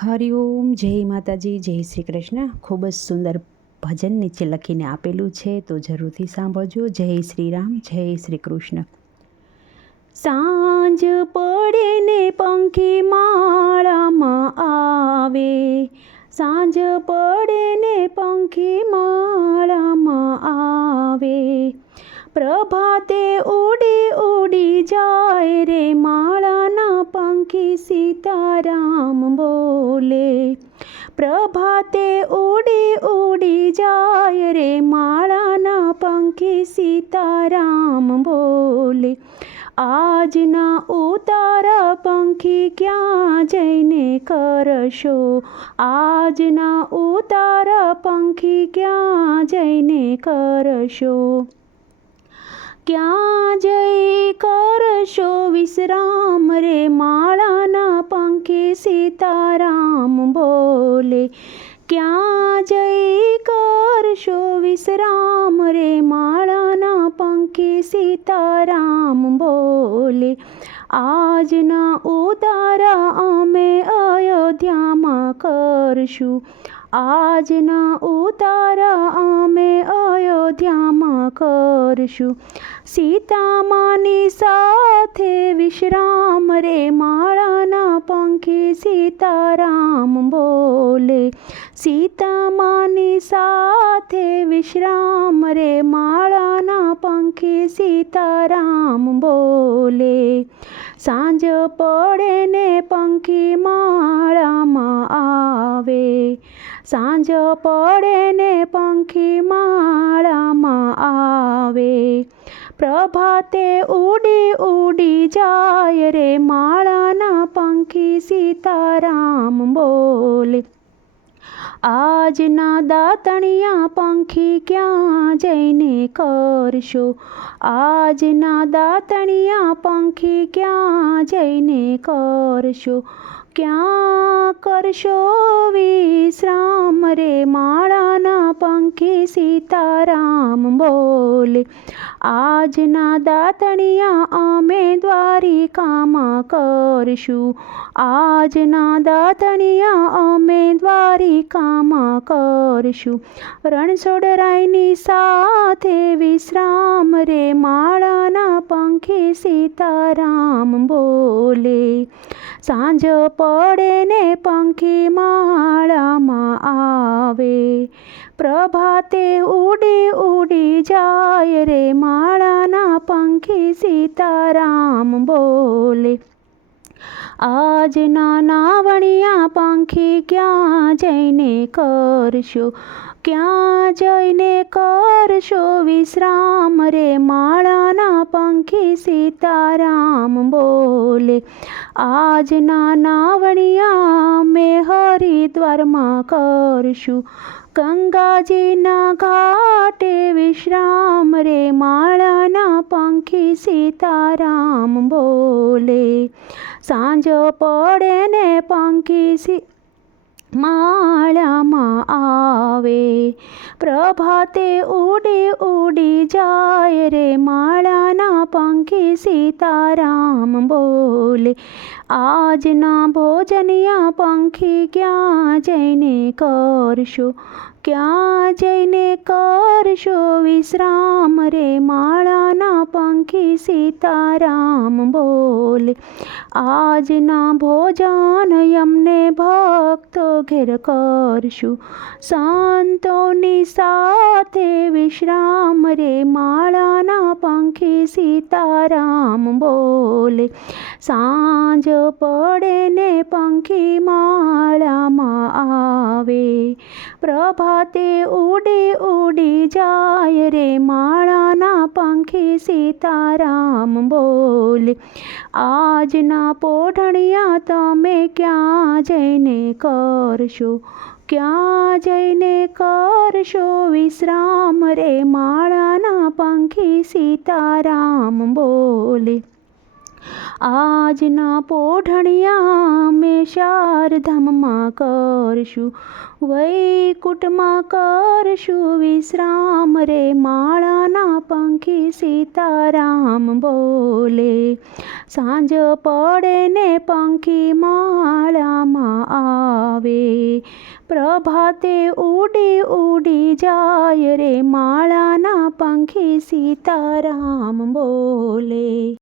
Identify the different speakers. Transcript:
Speaker 1: હરિઓમ જય માતાજી, જય શ્રી કૃષ્ણ. ખૂબ જ સુંદર ભજન નીચે લખીને આપેલું છે, તો જરૂરથી સાંભળજો. જય શ્રી રામ, જય શ્રી કૃષ્ણ. સાંજ પડે ને પંખી માળામાં આવે. સાંજ પડે ને પંખી માળામાં આવે. પ્રભાતે ઉડી ઉડી જાય રે પંખી સીતારામ બોલે પ્રભાતે ઉડી ઉડી જાય રે માળાના પંખી સીતારામ બોલે આજના ઉતારા પંખી ક્યાં જઈને કરશો આજના ઉતારા પંખી ક્યાં જઈને કરશો ક્યાં જઈ કરશો વિશ્રામ રે સીતારામ બોલે ક્યાં જઈ કરશો વિશ્રામ રે માળાના પંખી સીતારામ બોલે આજના ઉતારા અમે અયોધ્યામાં કરશું આજના ઉતારા અમે અયોધ્યામાં કરશું સીતામાની સાથે વિશ્રામ રે માળાના પંખી સીતારામ બોલે સીતામાની સાથે વિશ્રામ રે માળાના પંખી સીતારામ બોલે સાંજ પડે ને પંખી માળામાં આવે સાંજ પડે ને પંખી માળામાં આવે પ્રભાતે ઉડી ઉડી જાય રે માળાના પંખી સીતારામ બોલે આજના દાતણિયા પંખી ક્યાં જઈને કરશો આજના દાતણિયા પંખી ક્યાં જઈને કરશો ક્યાં કરશો વિશ્રામ રે માળાના પંખી સીતારામ બોલે આજના દાતણિયા અમે દ્વારિકામાં કરશું આજના દાતણિયા અમે દ્વારિકામાં કરશું રણછોડરાયની સાથે વિશ્રામ રે માળાના પંખી સીતારામ બોલે સાંજ પડે ને પંખી માળામાં આવે. પ્રભાતે ઉડી ઉડી જાય રે માળાના પંખી સીતારામ બોલે. આજના નાવણિયા પંખી ક્યાં જઈને કરશો? ક્યાં જઈને કરશો વિશ્રામ? રે માળાના પંખી સીતારામ બોલે, આજના નાવણિયા મેં હરિદ્વારમાં કરશું. ગંગાજીના ઘાટે વિશ્રામ. રે માળાના પંખી સીતારામ બોલે, સાંજ પડે ને પંખી સી, માળામાં આવે. પ્રભાતે ઉડી ઉડી જાય રે માળાના પંખી સીતારામ બોલે. આજના ભોજનિયા પંખી ક્યાં જઈને કરશો? ક્યાં જઈને કરશો વિશ્રામ રે માળાના પંખી સીતારામ બોલે આજના ભોજન યમને ભક્તો ઘેર કરશું સંતોની સાથે વિશ્રામ રે માળાના પંખી સીતારામ બોલે સાંજ પડે ને પંખી માળામાં આવે પ્રભાતે ઉડી ઉડી જાય રે પંખી સીતારામ બોલે આજના પોઢણિયા તમે ક્યાં જઈને કરશો? ક્યાં જઈને કરશો વિશ્રામ રે માળાના પંખી સીતારામ બોલે? આજના પોઢણિયા અમે શારધામમાં કરશું વૈકુટમાં કરશું વિશ્રામ રે પંખી સીતારામ બોલે, સાંજ પડે ને પંખી માળામાં આવે, પ્રભાતે ઉડી ઉડી જાય રે માળાના પંખી સીતારામ બોલે.